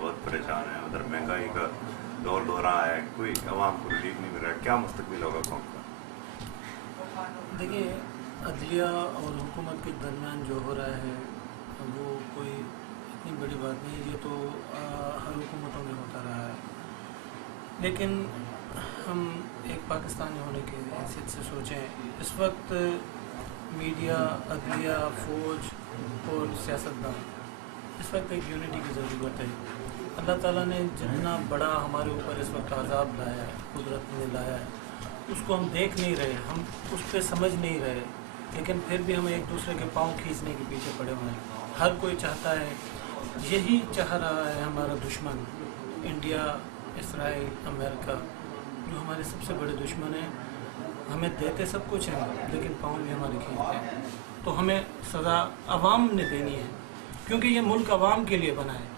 बहुत परेशान हैं, उधर महंगाई का दौर रहा है, कोई आवाम को रिलीफ नहीं मिल रहा, क्या मुस्तकबिल होगा कौम का? देखिए, अदलिया और हुकूमत के दरमियान जो हो रहा है वो कोई इतनी बड़ी बात नहीं है, ये तो हर हुकूमतों में होता रहा है। लेकिन हम एक पाकिस्तानी होने की हैसियत से सोचें, इस वक्त मीडिया, अदलिया, फ़ौज और सियासतदान, इस वक्त एक यूनिटी की ज़रूरत है। अल्लाह ताला ने जितना बड़ा हमारे ऊपर इस वक्त अज़ाब लाया है, कुदरत ने लाया है, उसको हम देख नहीं रहे, हम उस पर समझ नहीं रहे, लेकिन फिर भी हम एक दूसरे के पाँव खींचने के पीछे पड़े हुए हैं। हर कोई चाहता है, यही चाह रहा है हमारा दुश्मन इंडिया, इसराइल, अमेरिका, जो हमारे सबसे बड़े दुश्मन हैं। हमें देते सब कुछ हैं, लेकिन पाँव भी हमारे खींचते हैं। तो हमें सज़ा अवाम ने देनी है, क्योंकि ये मुल्क अवाम के लिए बना है।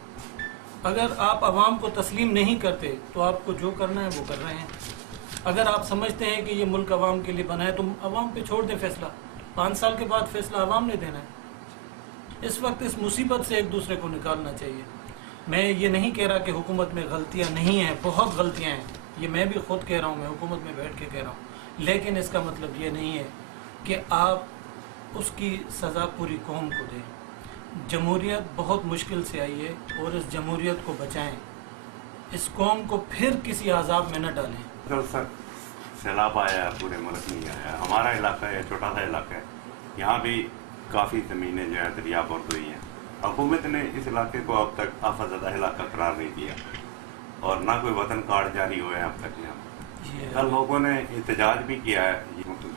अगर आप अवाम को तस्लीम नहीं करते तो आपको जो करना है वो कर रहे हैं। अगर आप समझते हैं कि ये मुल्क अवाम के लिए बना है तो अवाम पे छोड़ दें फैसला। 5 साल के बाद फैसला अवाम ने देना है। इस वक्त इस मुसीबत से एक दूसरे को निकालना चाहिए। मैं ये नहीं कह रहा कि हुकूमत में गलतियाँ नहीं हैं, बहुत गलतियाँ हैं, ये मैं भी खुद कह रहा हूँ, मैं हुकूमत में बैठ के कह रहा हूँ। लेकिन इसका मतलब ये नहीं है कि आप उसकी सज़ा पूरी कौम को दें। जमहूरियत बहुत मुश्किल से आई है और इस जमहूरियत को बचाएं, इस कौम को फिर किसी आज़ाब में न डालें। कल सर सैलाब आया, पूरे मुल्क नहीं आया, हमारा इलाका है, छोटा सा इलाका है, यहाँ भी काफ़ी ज़मीनें जो है दरिया बर्द हुई हैं। हुकूमत ने इस इलाके को अब तक आफतज़दा इलाका करार नहीं दिया और ना कोई वतन कार्ड जारी हुए हैं अब तक यहाँ। कल लोगों ने एहतजाज भी किया है,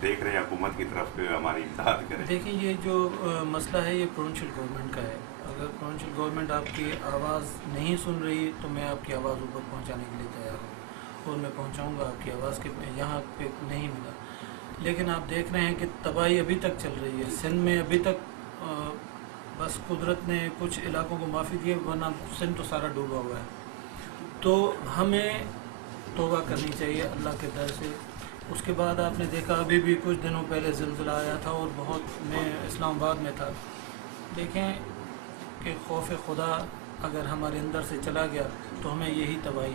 देख रहे हैं हुकूमत की तरफ से हमारी इमदाद करे। देखिए, ये जो मसला है ये प्रोविंशियल गवर्नमेंट का है। अगर प्रोविंशियल गवर्नमेंट आपकी आवाज़ नहीं सुन रही तो मैं आपकी आवाज़ ऊपर पहुंचाने के लिए तैयार हूँ और मैं पहुंचाऊंगा आपकी आवाज़ के यहाँ पे नहीं मिला। लेकिन आप देख रहे हैं कि तबाही अभी तक चल रही है। सिंध में अभी तक बस कुदरत ने कुछ इलाकों को माफ़ी दी, वरना सिंध तो सारा डूबा हुआ है। तो हमें तौबा करनी चाहिए अल्लाह के दर से। उसके बाद आपने देखा अभी भी कुछ दिनों पहले ज़िलज़िला आया था और बहुत, मैं इस्लामाबाद में था। देखें कि खौफ खुदा अगर हमारे अंदर से चला गया तो हमें यही तबाही